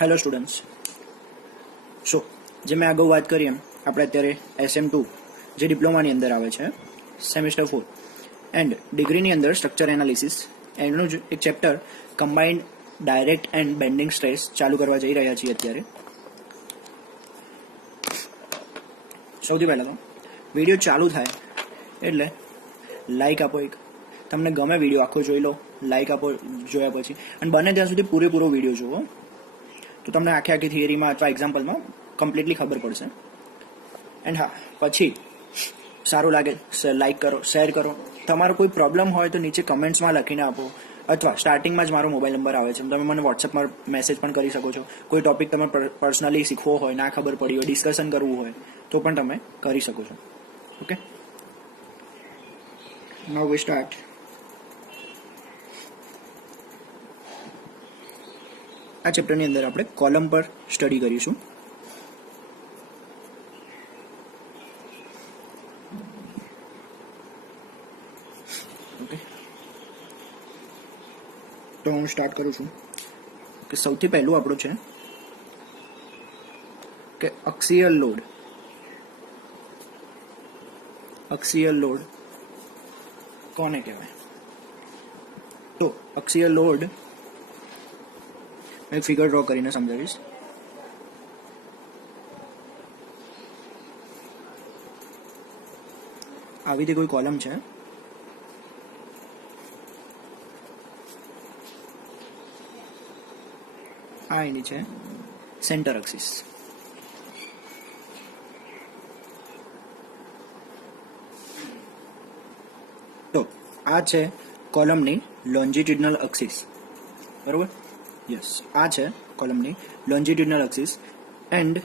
Hello students. સો જે મેં અગાઉ વાત કરી એમ આપણે અત્યારે SM2 જે ડિપ્લોમાની અંદર આવે છે સેમિસ્ટર 4 એન્ડ ડિગ્રીની અંદર સ્ટ્રક્ચર એનાલિસિસ એનું જ એક chapter combined direct and bending stress ચાલુ કરવા જઈ રહ્યા છીએ અત્યારે. સૌથી પહેલાં તો વિડીયો ચાલુ થાય એટલે લાઇક આપો. એક તમને ગમે વિડીયો આખો જોઈ લો, લાઇક આપો જોયા પછી, અને બને ત્યાં સુધી પૂરેપૂરો વિડીયો જુઓ તો તમને આખી થિયરીમાં અથવા એક્ઝામ્પલમાં કમ્પ્લીટલી ખબર પડશે. એન્ડ હા, પછી સારું લાગે લાઇક કરો, શેર કરો. તમારો કોઈ પ્રોબ્લેમ હોય તો નીચે કમેન્ટ્સમાં લખીને આપો, અથવા સ્ટાર્ટિંગમાં જ મારો મોબાઈલ નંબર આવે છે, તમે મને વોટ્સએપમાં મેસેજ પણ કરી શકો છો. કોઈ ટોપિક તમે પર્સનલી શીખવો હોય, ના ખબર પડી હોય, ડિસ્કશન કરવું હોય તો પણ તમે કરી શકો છો. ઓકે, નાઉ વી સ્ટાર્ટ. આ ચેપ્ટરની અંદર આપણે કોલમ પર સ્ટડી કરીશું. ઓકે, તો હું સ્ટાર્ટ કરું છું કે સૌથી પહેલું આપણું છે કે અક્ષીય લોડ. અક્ષીય લોડ કોને કહેવાય? તો અક્ષીય લોડ એક ફિગર ડ્રો કરીને સમજાવીશ. આવી રીતે કોઈ કોલમ છે, આ એની છે સેન્ટર એક્સિસ. તો આ છે કોલમની લોન્જિટ્યુડનલ એક્સિસ, બરોબર? યસ, આ છે કોલમની લોન્જિટ્યુડનલ એક્સિસ. એન્ડ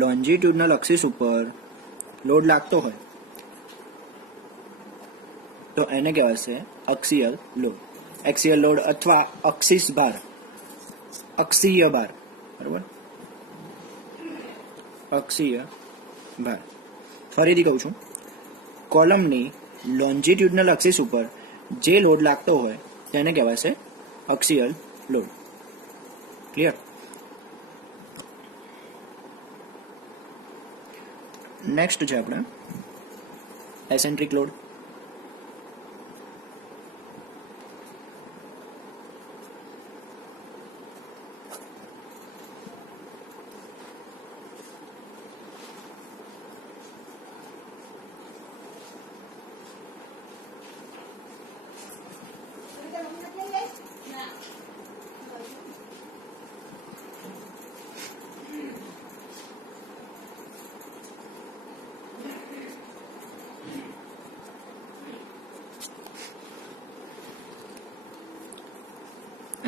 લોન્જિટ્યુડનલ એક્સિસ ઉપર લોડ લાગતો હોય તો એને કહેવાશે અક્ષીય લોડ. એક્સિયલ લોડ અથવા અક્ષિસ ભાર, અક્ષીય ભાર, બરોબર? અક્ષીય ભાર. ફરીથી કહું છું, કોલમની લોન્જિટ્યુડનલ એક્સિસ ઉપર જે લોડ લાગતો હોય તેને કહેવાશે અક્ષીયલ લોડ. ક્લિયર? નેક્સ્ટ છે આપણે એસેન્ટ્રિક લોડ.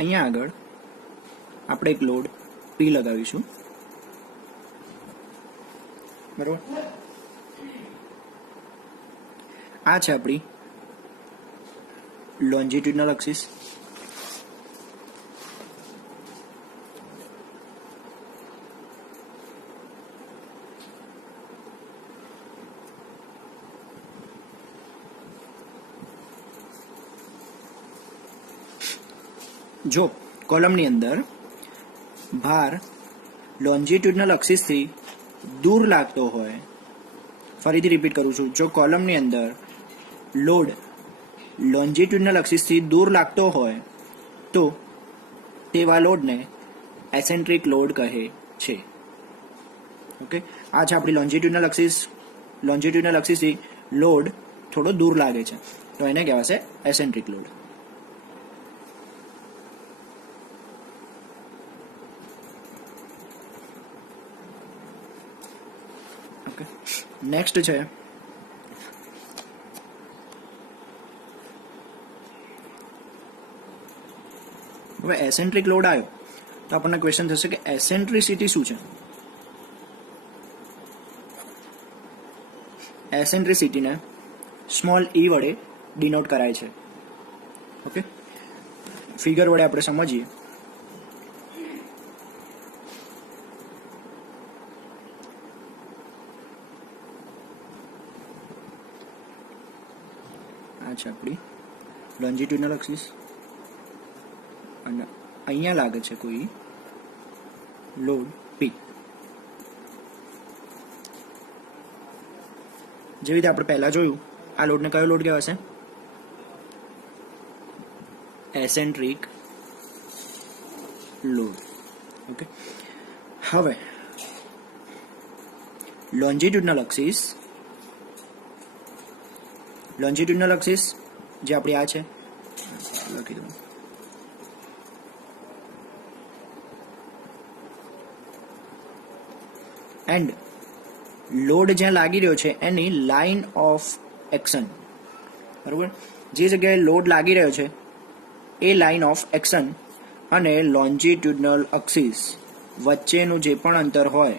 અહીંયા આગળ આપણે એક લોડ P લગાવીશું, બરોબર? આ છે આપણી લોન્જિટ્યુડનલ એક્સિસ. જો કોલમની અંદર ભાર લોન્જિટ્યુડનલ એક્સિસથી દૂર લાગતો હોય, ફરીથી રિપીટ કરું છું, જો કોલમની અંદર લોડ લોન્જિટ્યુડનલ એક્સિસથી દૂર લાગતો હોય તો તેવા લોડને એસેન્ટ્રિક લોડ કહે છે. ઓકે, આ છે આપણી લોન્જિટ્યુડનલ એક્સિસ. લોન્જિટ્યુડનલ એક્સિસથી લોડ થોડો દૂર લાગે છે તો એને કહેવાશે એસેન્ટ્રિક લોડ. ઓકે, નેક્સ્ટ છે હવે એસેન્ટ્રિક લોડ આવ્યો તો આપણને ક્વેશ્ચન થશે કે એસેન્ટ્રિસિટી શું છે? એસેન્ટ્રિસિટીને સ્મોલ e વડે ડિનોટ કરાય છે. ઓકે, ફિગર વડે આપણે સમજીએ. આ છે આપણી લોન્જિટ્યુડનલ એક્સિસ અને અહીંયા લાગે છે કોઈ લોડ પી. જેવી રીતે આપણે પહેલા જોયું, આ લોડને કયો લોડ કહેવાશે? Eccentric load. ઓકે, હવે લોન્જિટ્યુડનલ એક્સિસ જે આપણી આ છે, લખી દઉં, એન્ડ લોડ જ્યાં લાગી રહ્યો છે એની લાઇન ઓફ એક્શન, બરોબર, જે જગ્યાએ લોડ લાગી રહ્યો છે એ લાઇન ઓફ એક્શન અને લોન્જિટ્યુડનલ એક્સિસ વચ્ચેનું જે પણ અંતર હોય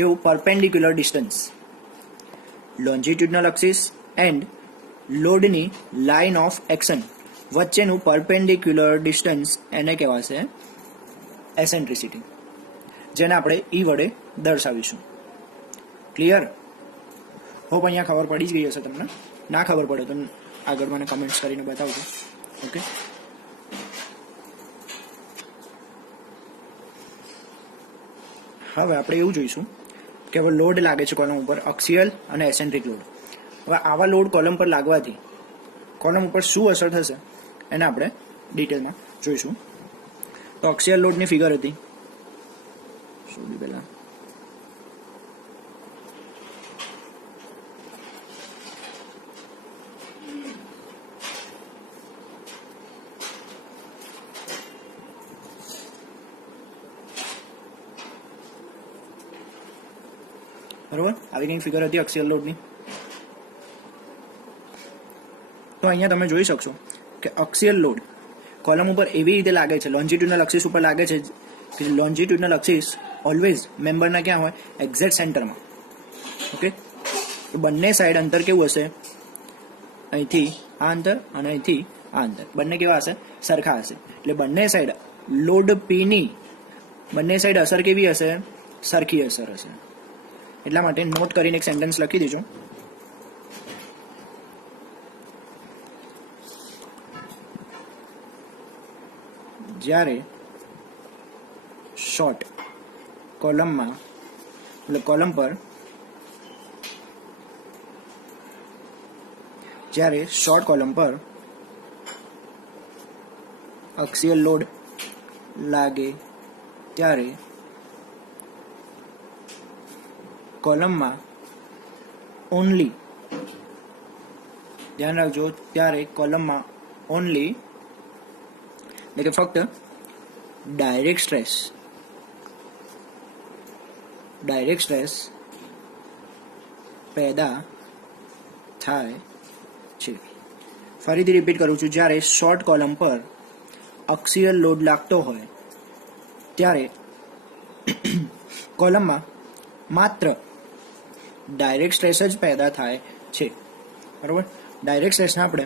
એવું પરપેન્ડિક્યુલર ડિસ્ટન્સ. લોન્જિટ્યુડનલ એક્સિસ એન્ડ લોડની લાઇન ઓફ એક્શન વચ્ચેનું પરપેન્ડિક્યુલર ડિસ્ટન્સ એને કહેવાશે એસેન્ટ્રિસિટી, જેને આપણે ઈ વડે દર્શાવીશું. ક્લિયર? હોપ અહીંયા ખબર પડી જ ગઈ હશે તમને. ના ખબર પડે તો આગળ મને કમેન્ટ્સ કરીને બતાવજો. ઓકે, હવે આપણે એવું જોઈશું કે હવે લોડ લાગે છે કોલમ ઉપર, અક્સિયલ અને એસેન્ટ્રિક લોડ. હવે આવા લોડ કોલમ પર લાગવાથી કોલમ ઉપર શું અસર થશે એને આપણે ડિટેલમાં જોઈશું. તો અક્સિયલ લોડની ફિગર હતી, શોધી પહેલા બરોબર, આવી કંઈક ફિગર હતી અક્સિયલ લોડની. તો અહીંયા તમે જોઈ શકશો કે અક્સિયલ લોડ કોલમ ઉપર એવી રીતે લાગે છે, લોન્જિટ્યુડનલ એક્સિસ ઉપર લાગે છે કે લોન્જિટ્યુડનલ એક્સિસ ઓલવેઝ મેમ્બરના ક્યાં હોય? એક્ઝેક્ટ સેન્ટરમાં. ઓકે, તો બંને સાઈડ અંતર કેવું હશે? અહીંથી આ અંતર અને અહીંથી આ અંતર બંને કેવા હશે? સરખા હશે. એટલે બંને સાઈડ લોડ પીની બંને સાઈડ અસર કેવી હશે? સરખી અસર હશે. એટલા માટે નોટ કરીને એક સેન્ટેન્સ લખી દીજો. જ્યારે શોર્ટ કોલમમાં એટલે કોલમ પર જ્યારે શોર્ટ કોલમ પર અક્સિયલ લોડ લાગે ત્યારે કોલમમાં ઓનલી, ધ્યાન રાખજો, ત્યારે કોલમમાં ઓનલી એટલે કે ફક્ત ડાયરેક્ટ સ્ટ્રેસ પેદા થાય છે. ફરીથી રિપીટ કરું છું, જ્યારે શોર્ટ કોલમ પર અક્સિયલ લોડ લાગતો હોય ત્યારે કોલમમાં માત્ર ડાયરેક્ટ સ્ટ્રેસ જ પેદા થાય છે. બરોબર, ડાયરેક્ટ સ્ટ્રેસને આપણે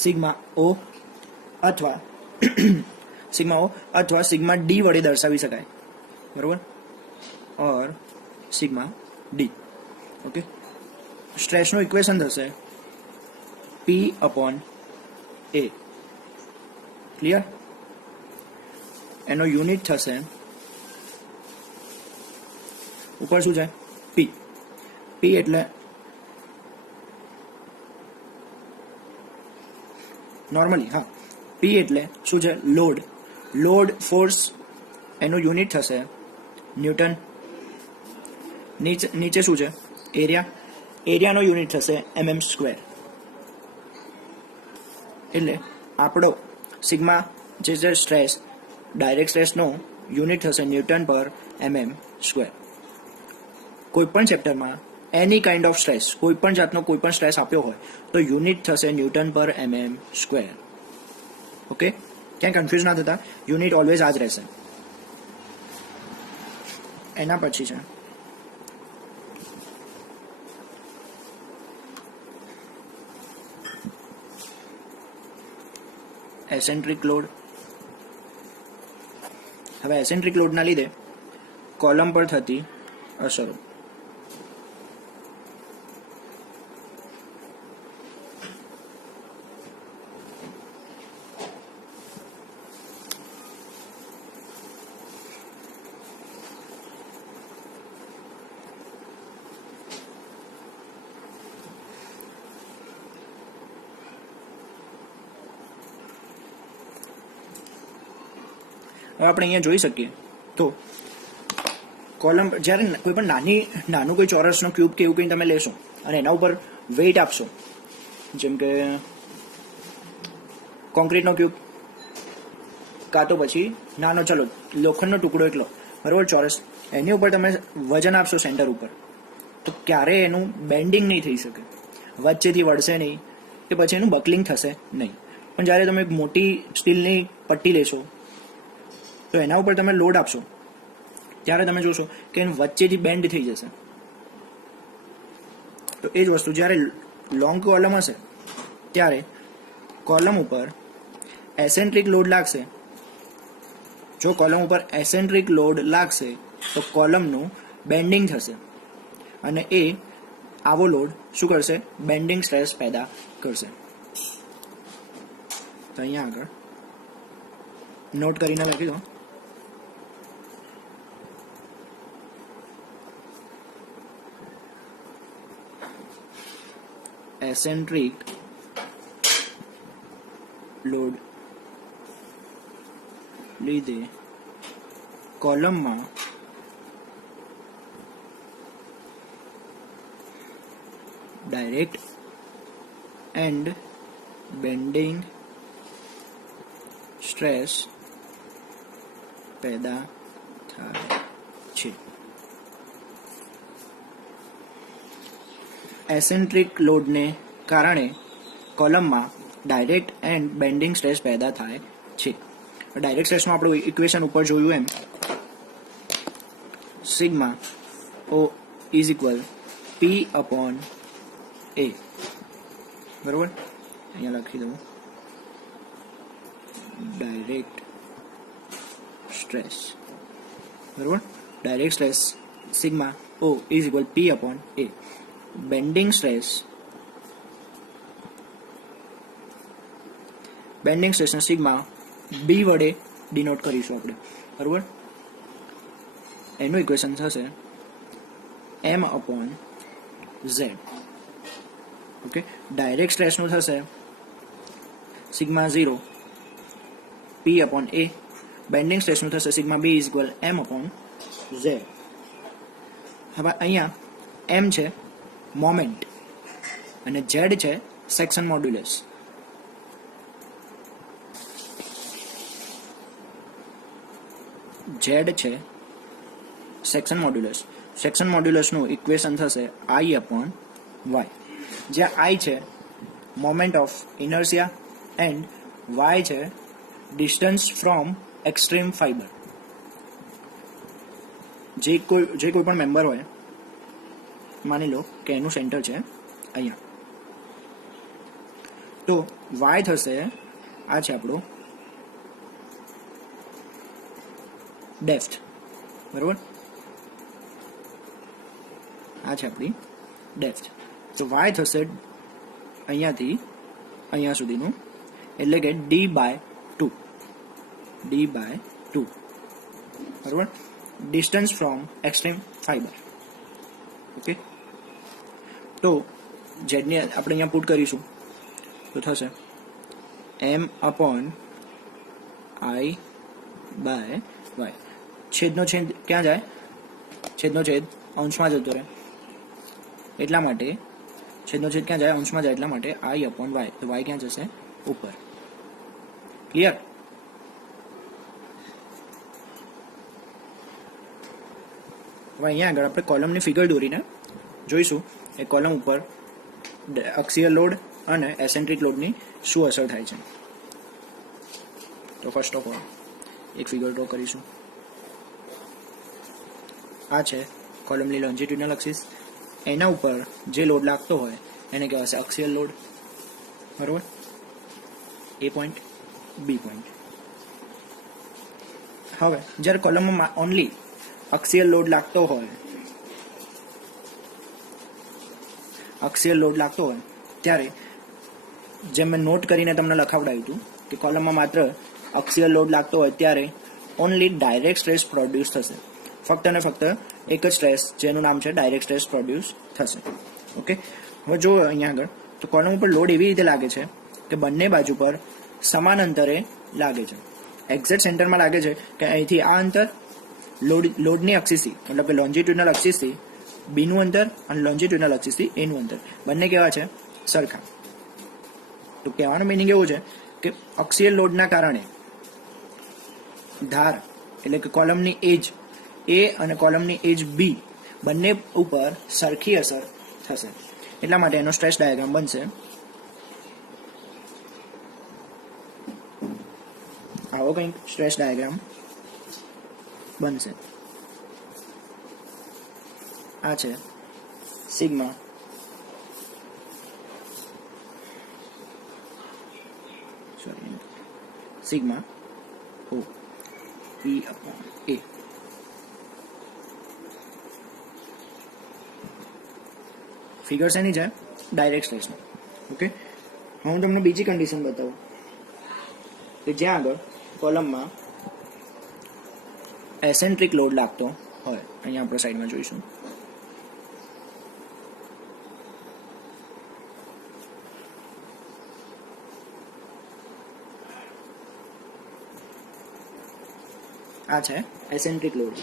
સિગ્મા ઓ અથવા સિગ્મા ડી વડે દર્શાવી શકાય. બરોબર, ઓર સિગ્મા ડી. ઓકે, સ્ટ્રેસનું ઇક્વેશન થશે પી અપોન એ. ક્લિયર? એનો યુનિટ થશે ઉપર શું છે? પી. પી એટલે નોર્મલી, હા, પી એટલે શું છે? Load force. એનું યુનિટ થશે ન્યૂટન. નીચે શું છે? એરિયાનો યુનિટ થશે mm². એટલે આપણો સિગ્મા જે છે સ્ટ્રેસ, ડાયરેક્ટ સ્ટ્રેસનો યુનિટ થશે ન્યૂટન પર mm². કોઈ પણ ચેપ્ટરમાં એની કાઇન્ડ ઓફ સ્ટ્રેસ, કોઈ પણ જાતનો કોઈ પણ સ્ટ્રેસ આપ્યો હોય તો યુનિટ થશે ન્યૂટન પર mm². ઓકે, ક્યાંય કન્ફ્યુઝ ના થતા, યુનિટ ઓલવેઝ આ જ રહેશે. એના પછી છે એસેન્ટ્રિક લોડ. હવે એસેન્ટ્રિક લોડના લીધે કોલમ પર થતી અસરો. હવે આપણે અહીંયા જોઈ શકીએ તો કોલમ જ્યારે કોઈ પણ નાનું કોઈ ચોરસનો ક્યુબ કે એવું કંઈ તમે લેશો અને એના ઉપર વેઇટ આપશો, જેમ કે કોન્ક્રીટનો ક્યુબ કાં તો પછી નાનો ચલો લોખંડનો ટુકડો એકલો બરાબર ચોરસ, એની ઉપર તમે વજન આપશો સેન્ટર ઉપર, તો ક્યારેય એનું બેન્ડિંગ નહીં થઈ શકે, વચ્ચેથી વળશે નહીં કે પછી એનું બકલિંગ થશે નહીં. પણ જ્યારે તમે એક મોટી સ્ટીલની પટ્ટી લેશો તો એના ઉપર તમે લોડ આપશો ત્યારે તમે જોશો કે એનું વચ્ચેથી બેન્ડ થઈ જશે. તો એ જ વસ્તુ જ્યારે લોંગ કોલમ હશે ત્યારે કોલમ ઉપર એસેન્ટ્રિક લોડ લાગશે. જો કોલમ ઉપર એસેન્ટ્રિક લોડ લાગશે તો કોલમનું બેન્ડિંગ થશે અને એ આવો લોડ શું કરશે? બેન્ડિંગ સ્ટ્રેસ પેદા કરશે. તો અહીંયા આગળ નોટ કરીને લખી દો. એસેન્ટ્રિક લોડ લીધે કોલમમાં ડાયરેક્ટ એન્ડ બેન્ડિંગ સ્ટ્રેસ પેદા થાય છે. એસેન્ટ્રિક લોડને કારણે કોલમમાં ડાયરેક્ટ એન્ડ બેન્ડિંગ સ્ટ્રેસ પેદા થાય છે. ડાયરેક્ટ સ્ટ્રેસનું આપણું ઇક્વેશન ઉપર જોયું એમ sigma O is equal P upon A, બરોબર. અહીંયા લખી દઉં ડાયરેક્ટ સ્ટ્રેસ, બરોબર. Direct stress sigma O is equal P upon A. Bending સ્ટ્રેસને સિગ્મા બી વડે ડિનોટ કરીશું આપણે, બરોબર. એનું ઇક્વેશન થશે M upon Z. Okay, direct સ્ટ્રેસનું થશે sigma 0 P upon A. Bending સ્ટ્રેસનું થશે sigma B is equal M upon Z. હવે અહીંયા એમ છે મોમેન્ટ અને ઝેડ છે સેક્શન મોડ્યુલસ. ઝેડ છે સેક્શન મોડ્યુલસ. સેક્શન મોડ્યુલસનું ઇક્વેશન થશે આઈ અપોન વાય, જ્યાં આઈ છે moment of inertia and Y છે ડિસ્ટન્સ ફ્રોમ એક્સ્ટ્રીમ ફાઈબર. જે કોઈ પણ મેમ્બર હોય, માની લો કે એનું સેન્ટર છે અહીંયા, તો વાય થશે આ છે આપણું ડેપ્થ, બરોબર. આ છે આપણી ડેપ્થ. તો વાય થશે અહીંયાથી અહીંયા સુધીનું, એટલે કે d/2, બરોબર. Distance from extreme fibre. Okay, તો જેડને આપણે અહીંયા પુટ કરીશું તો થશે M upon I by Y. છેદનો છેદ ક્યાં જાય? છેદનો છેદ અંશમાં જતો રહે, એટલા માટે છેદનો છેદ ક્યાં જાય? અંશમાં જાય, એટલા માટે આઈ અપોન વાય. તો વાય ક્યાં જશે? ઉપર. ક્લિયર? હવે અહીંયા આગળ આપણે કોલમની ફિગર દોરીને જોઈશું એ કોલમ ઉપર અક્ષીય લોડ અને એસેન્ટ્રિક લોડની શું અસર થાય છે. તો ફર્સ્ટ ઓફ ઓલ એક ફિગર ડ્રો કરીશું. આ છે કોલમની લોન્જિટ્યુડનલ એક્સિસ. એના ઉપર જે લોડ લાગતો હોય એને કહેવાશે અક્ષીય લોડ, બરોબર. એ પોઈન્ટ, બી પોઈન્ટ. હવે જ્યારે કોલમમાં ઓનલી અક્ષીય લોડ લાગતો હોય ત્યારે જેમ મેં નોટ કરીને તમને લખાવડાવ્યું હતું કે કોલમમાં માત્ર અક્ષીય લોડ લાગતો હોય ત્યારે ઓનલી ડાયરેક્ટ સ્ટ્રેસ પ્રોડ્યુસ થશે. ફક્ત અને ફક્ત એક જ સ્ટ્રેસ જેનું નામ છે ડાયરેક્ટ સ્ટ્રેસ પ્રોડ્યુસ થશે. ઓકે, હવે જો અહીંયા આગળ તો કોલમ ઉપર લોડ એવી રીતે લાગે છે કે બંને બાજુ પર સમાન અંતરે લાગે છે. એક્ઝેક્ટ સેન્ટરમાં લાગે છે કે અહીંથી આ અંતર લોડની અક્ષિસથી મતલબ કે લોન્જિટ્યુડનલ અક્ષિસથી બીનું અંતર અને લોન્જિટ્યુડનલ અક્ષિસથી એનું અંતર બંને કેવા છે? સરખા. તો કહેવાનું મિનિંગ એવું છે કે અક્ષીય લોડના કારણે ધાર એટલે કે કોલમની એજ એ અને કોલમની એજ બી બંને ઉપર સરખી અસર થશે. એટલા માટે એનો સ્ટ્રેસ ડાયાગ્રામ બનશે આવો કંઈક સ્ટ્રેસ ડાયાગ્રામ બનશે. આ છે sigma sigma o E upon A. Figure શેની છે? ડાયરેક્ટ સ્ટ્રેસનો. ઓકે, હું તમને બીજી કન્ડિશન બતાવું કે જ્યાં આગળ કોલમમાં એસેન્ટ્રિક લોડ લાગતો હોય. અહીંયા આપણે સાઈડમાં જોઈશું. આ છે એસેન્ટ્રિક લોડ.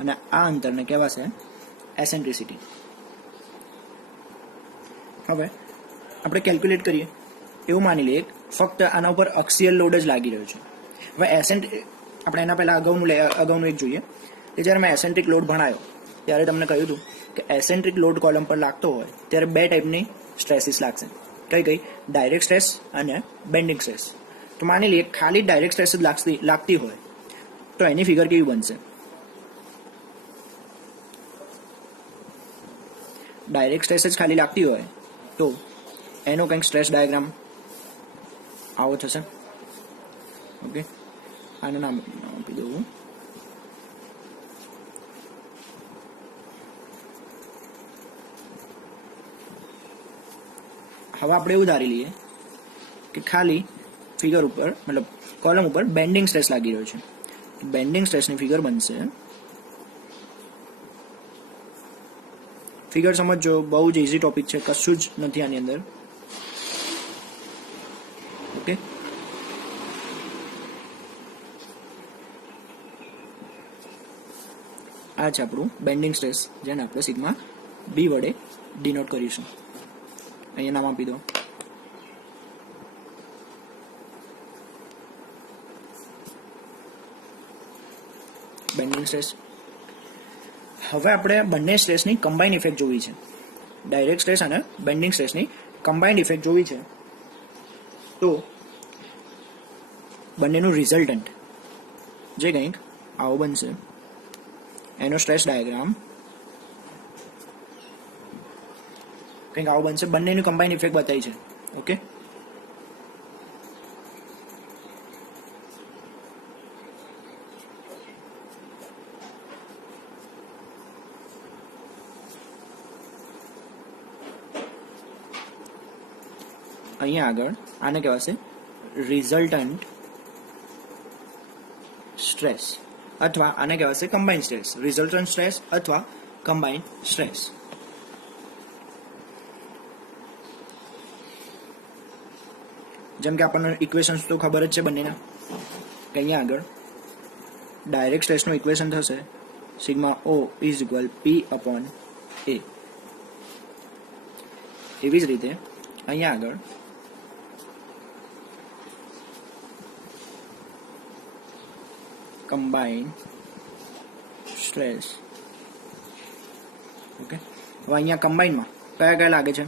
અને આ અંતરને કહેવાશે એસેન્ટ્રિસિટી. હવે આપણે કેલ્ક્યુલેટ કરીએ. એવું માની લઈએ ફક્ત આના ઉપર અક્સિયલ લોડ જ લાગી રહ્યો છે. હવે આપણે એના પહેલાં અગાઉનું એક જોઈએ કે જ્યારે મેં એસેન્ટ્રિક લોડ ભણાયો ત્યારે તમને કહ્યું હતું કે એસેન્ટ્રિક લોડ કોલમ પર લાગતો હોય ત્યારે બે ટાઈપની સ્ટ્રેસીસ લાગશે. કઈ? ડાયરેક્ટ સ્ટ્રેસ અને બેન્ડિંગ સ્ટ્રેસ. તો માની લઈએ ખાલી ડાયરેક્ટ સ્ટ્રેસ જ લાગતી હોય તો એની ફિગર કેવી બનશે? ડાયરેક્ટ સ્ટ્રેસ જ ખાલી લાગતી હોય તો એનો કંઈક સ્ટ્રેસ ડાયાગ્રામ આવો થશે. ઓકે, આનું નામ આપી દઉં. હવે આપણે એવું ધારી લઈએ કે ખાલી ફિગર ઉપર મતલબ કોલમ ઉપર બેન્ડિંગ સ્ટ્રેસ લાગી રહ્યો છે. બેન્ડિંગ સ્ટ્રેસની ફિગર બનશે. ફિગર સમજો, બહુ જ ઇઝી ટોપિક છે, કશું જ નથી આની અંદર. ઓકે, આ છે આપણું બેન્ડિંગ સ્ટ્રેસ જેને આપણે સિગ્મા બી વડે ડિનોટ કરીશું. અહીંયા નામ આપી દો. Bending stress. હવે આપણે બંને સ્ટ્રેસની કમ્બાઇન ઇફેક્ટ જોવી છે. ડાયરેક્ટ સ્ટ્રેસ અને બેન્ડિંગ સ્ટ્રેસની કમ્બાઇન્ડ ઇફેક્ટ જોવી છે. તો બંનેનું રિઝલ્ટન્ટ જે કંઈક આવો બનશે. એનો સ્ટ્રેસ ડાયાગ્રામ કંઈક આવું બનશે. બંનેની કમ્બાઇન ઇફેક્ટ બતાવી છે. ઓકે, અહીંયા આગળ આને કહેવાશે રિઝલ્ટન્ટ સ્ટ્રેસ અથવા આને કહેવાશે કમ્બાઇન સ્ટ્રેસ. રિઝલ્ટન્ટ સ્ટ્રેસ અથવા કમ્બાઇન સ્ટ્રેસ. જેમ કે આપણને ઇક્વેશન્સ તો ખબર જ છે બંનેના કે અહીંયા આગળ ડાયરેક્ટ સ્ટ્રેસનું ઇક્વેશન થશે sigma O is equal P upon A. એવી જ રીતે અહીંયા આગળ કમ્બાઇન સ્ટ્રેસ. ઓકે, હવે અહીંયા કમ્બાઇનમાં કયા લાગે છે?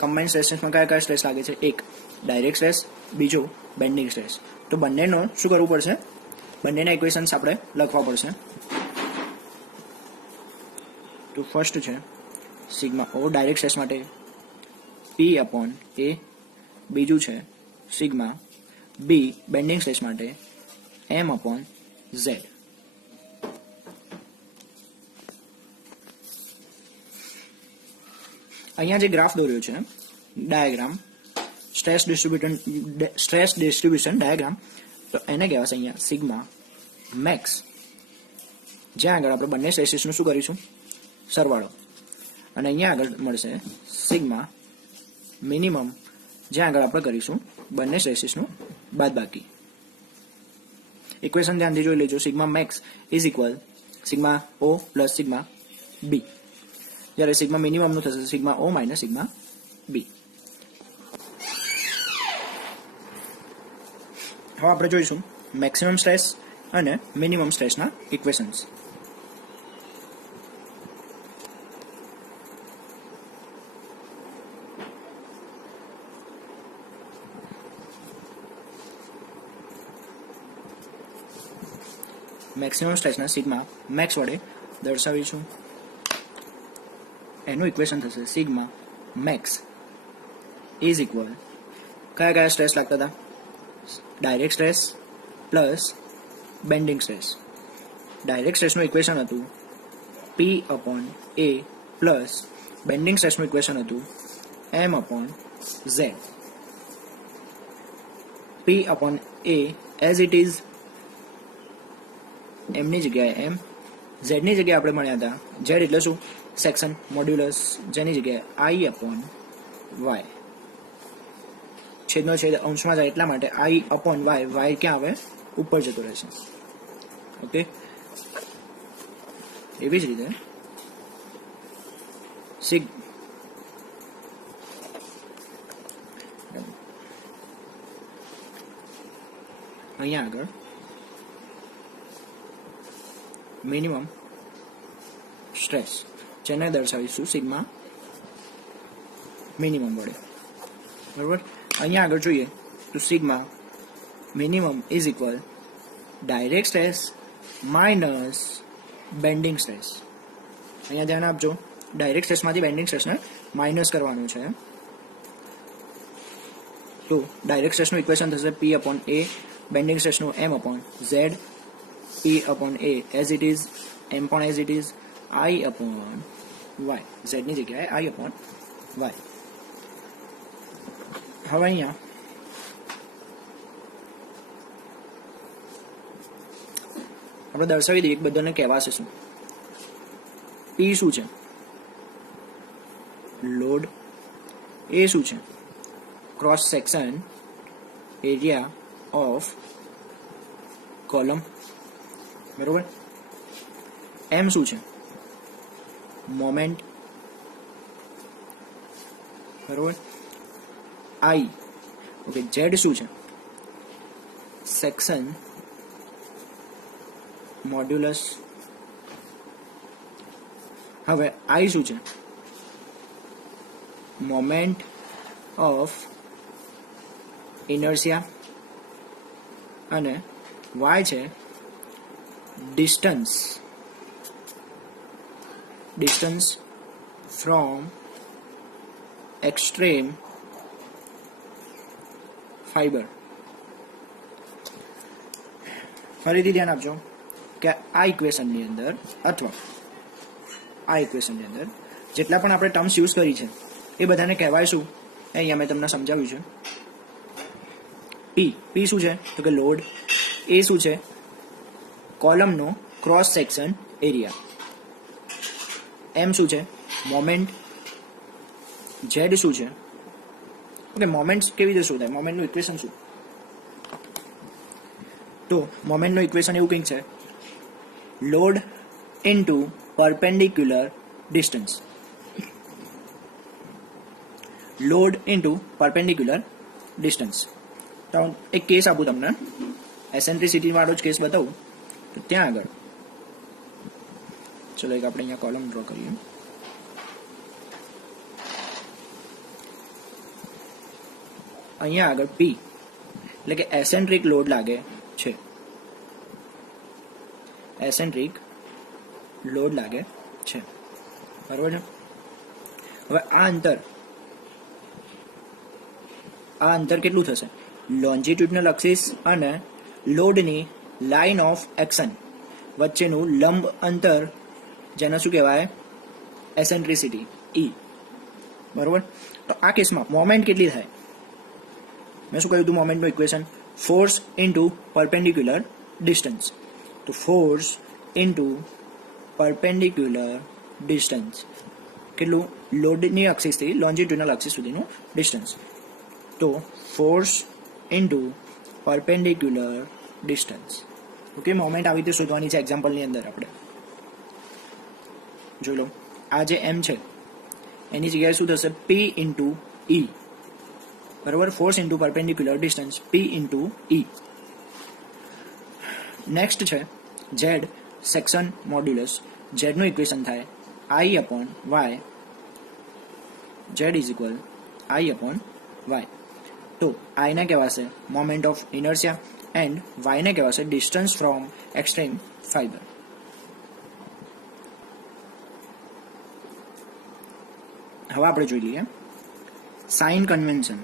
કમ્બાઇન સ્ટ્રેસમાં કયા સ્ટ્રેસ લાગે છે? એક ડાયરેક્ટ સ્ટ્રેસ, બીજો બેન્ડિંગ સ્ટ્રેસ. તો બંનેનો શું કરવું પડશે? બંનેના ઇક્વેશન્સ આપણે લખવા પડશે. તો ફર્સ્ટ છે સિગ્મા ઓ ડાયરેક્ટ સ્ટ્રેસ માટે પી અપોન એ. બીજું છે સિગ્મા બી બેન્ડિંગ સ્ટ્રેસ માટે એમ અપોન ઝેડ. અહીંયા જે ગ્રાફ દોર્યો છે ડાયાગ્રામ સ્ટ્રેસ ડિસ્ટ્રીબ્યુશન ડાયાગ્રામ, તો એને કહેવાશે અહીંયા સિગ્મા મેક્સ. જ્યાં આગળ આપણે બંને સ્ટ્રેસીસનું શું કરીશું? સરવાળો. અને અહીંયા આગળ મળશે સિગ્મા મિનિમમ જ્યાં આગળ આપણે કરીશું બંને સ્ટ્રેસીસનું બાદબાકી. ઇક્વેશન ધ્યાનથી જોઈ લેજો. Sigma max is equal sigma O plus sigma B, જ્યારે સિગ્મા મિનિમમનું થશે sigma O minus sigma B. હવે આપણે જોઈશું મેક્સિમમ સ્ટ્રેસ અને મિનિમમ સ્ટ્રેસના ઇક્વેશન્સ. મેક્સિમમ સ્ટ્રેસના સિગ્મા મેક્સ વડે દર્શાવીશું. એનું ઇક્વેશન થશે સિગ્મા મેક્સ ઇઝ ઇક્વલ કયા કયા સ્ટ્રેસ લાગતા હતા? Direct stress plus bending stress. Direct સ્ટ્રેસનું ઇક્વેશન હતું P upon A plus bending સ્ટ્રેસનું ઇક્વેશન હતું M upon Z. P upon A as it is એમની જગ્યાએ એમ, ઝેડની જગ્યાએ આપણે મળ્યા હતા ઝેડ એટલે શું? સેક્શન મોડ્યુલસ, જેની જગ્યાએ આઈ અપોન વાય. છેદનો છેદ અંશમાં જાય એટલા માટે આઈ અપોન વાય, વાય ક્યાં આવે? ઉપર જતો રહેશે. ઓકે, એવી જ રીતે સિગ અહીંયા આગળ મિનિમમ સ્ટ્રેસ જેને દર્શાવીશું સિગ્મા મિનિમમ વડે. બરાબર, અહીંયા આગળ જોઈએ તો sigma minimum is equal direct stress minus bending stress. અહીંયા ધ્યાન આપજો, ડાયરેક્ટ સ્ટ્રેસમાંથી બેન્ડિંગ સ્ટ્રેસને માઇનસ કરવાનું છે. તો ડાયરેક્ટ સ્ટ્રેસનું ઇક્વેશન થશે પી અપોન એ, બેન્ડિંગ સ્ટ્રેસનું M upon Z. P upon A as it is, M upon as it is, I upon Y. Z ની જગ્યાએ I upon Y. હવે અહીંયા આપણે દર્શાવી દઈએ બધાને કહેવાશે શું. P શું છે? લોડ. A શું છે? Cross section area of column. બરોબર. એમ શું છે? મોમેન્ટ. બરોબર. આઈ ઓકે. ઝેડ શું છે? Section modulus. હવે આઈ શું છે? Moment of inertia. અને વાય છે distance from extreme fiber. ફરીથી ધ્યાન આપજો કે આ ઇક્વેશનની અંદર અથવા આ ઇક્વેશનની અંદર જેટલા પણ આપણે ટર્મ્સ યુઝ કરી છે એ બધાને કહેવાય શું? અહીંયા મેં તમને સમજાવ્યું છે. પી શું છે? તો કે લોડ. એ શું છે? કોલમનો ક્રોસ સેક્શન એરિયા. એમ શું છે? મોમેન્ટ. ઝેડ શું છે? ઓકે, મોમેન્ટ કેવી રીતે શું થાય? મોમેન્ટનું ઇક્વેશન શું? તો મોમેન્ટનું ઇક્વેશન એવું કંઈક છે, load into perpendicular distance. Load into perpendicular distance. તો એક કેસ આપું તમને, એસેન્ટ્રિસિટી વાળો જ કેસ બતાવું. તો ત્યાં આગળ ચલો એક આપણે અહીંયા કોલમ ડ્રો કરીએ. અહીંયા આગળ પી એટલે કે એસેન્ટ્રિક લોડ લાગે છે. એસેન્ટ્રિક લોડ લાગે છે. બરોબર છે. હવે આ અંતર કેટલું થશે? લોન્જિટ્યુડનલ એક્સિસ અને લોડની લાઇન ઓફ એક્શન વચ્ચેનું લંબ અંતર, જેને શું કહેવાય? એસેન્ટ્રિસિટી, E. બરોબર. તો આ કેસમાં મોમેન્ટ કેટલી થાય? મેં શું કહ્યું હતું મોમેન્ટનું equation? Force into perpendicular distance. તો ફોર્સ ઇન્ટુ પરપેન્ડિક્યુલર ડિસ્ટન્સ કેટલું? લોડની અક્ષિસથી લોન્જિટ્યુડનલ અક્ષિસ સુધીનું ડિસ્ટન્સ. તો force into perpendicular distance. Okay, moment આવી રીતે શોધવાની છે એક્ઝામ્પલની અંદર. આપણે જોઈ લો, આ જે એમ છે એની જગ્યાએ શું થશે? P into E. બરાબર, force into perpendicular distance P into E. Next છે ઝેડ સેક્શન મોડ્યુલસ. ઝેડનું ઇક્વેશન થાય I upon Y. Z is equal I upon Y. તો આઈને કહેવાશે મોમેન્ટ ઓફ ઇનર્શિયા એન્ડ વાયને કહેવાશે ડિસ્ટન્સ ફ્રોમ એક્સ્ટ્રીમ ફાઈબર. હવે આપણે જોઈ લઈએ સાઇન કન્વેન્શન.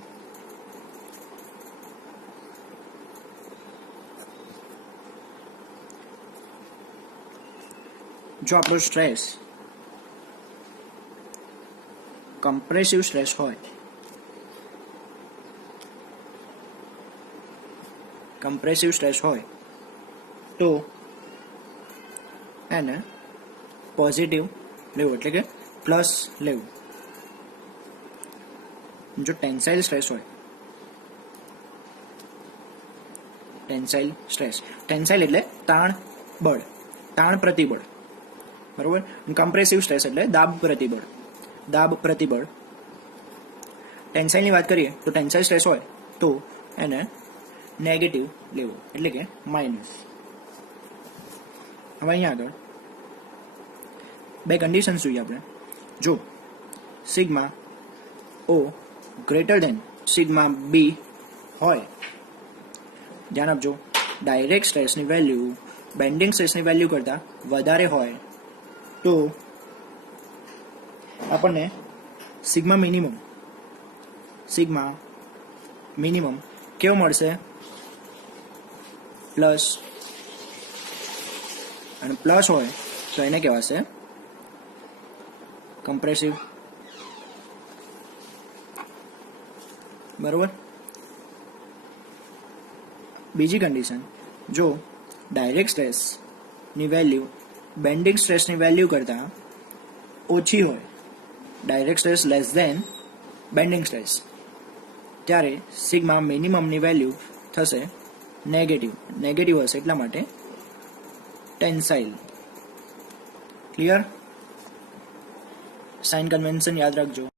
જો આપણો સ્ટ્રેસ કમ્પ્રેસિવ સ્ટ્રેસ હોય, તો એને પોઝિટિવ લેવું, એટલે કે પ્લસ લેવું. જો ટેન્સાઇલ સ્ટ્રેસ હોય, ટેન્સાઇલ એટલે તાણ બળ, તાણ પ્રતિબળ. બરોબર. કમ્પ્રેસિવ સ્ટ્રેસ એટલે દાબ પ્રતિબળ. ટેન્સાઇલની વાત કરીએ તો ટેન્સાઇલ સ્ટ્રેસ હોય તો એને નેગેટિવ લેવો, એટલે કે માઇનસ. હવે અહીંયા આગળ બે કન્ડિશન્સ જોઈએ આપણે. જો સિગ્મા ઓ ગ્રેટર દેન સિગ્મા બી હોય, ધ્યાન આપજો, ડાયરેક્ટ સ્ટ્રેસની વેલ્યુ બેન્ડિંગ સ્ટ્રેસની વેલ્યુ કરતાં વધારે હોય તો આપણને સિગ્મા મિનિમમ કેવો મળશે? પ્લસ. અને પ્લસ હોય તો એને કહેવાશે કમ્પ્રેસિવ. બરોબર. બીજી કન્ડિશન, જો ડાયરેક્ટ સ્ટ્રેસની વેલ્યુ બેન્ડિંગ સ્ટ્રેસની વેલ્યુ કરતાં ઓછી હોય, direct stress less than bending stress, ત્યારે સિગ્મા મિનિમમની વેલ્યુ થશે નેગેટિવ હશે. એટલા માટે ટેન્સાઇલ. ક્લિયર? સાઇન કન્વેન્શન યાદ રાખજો.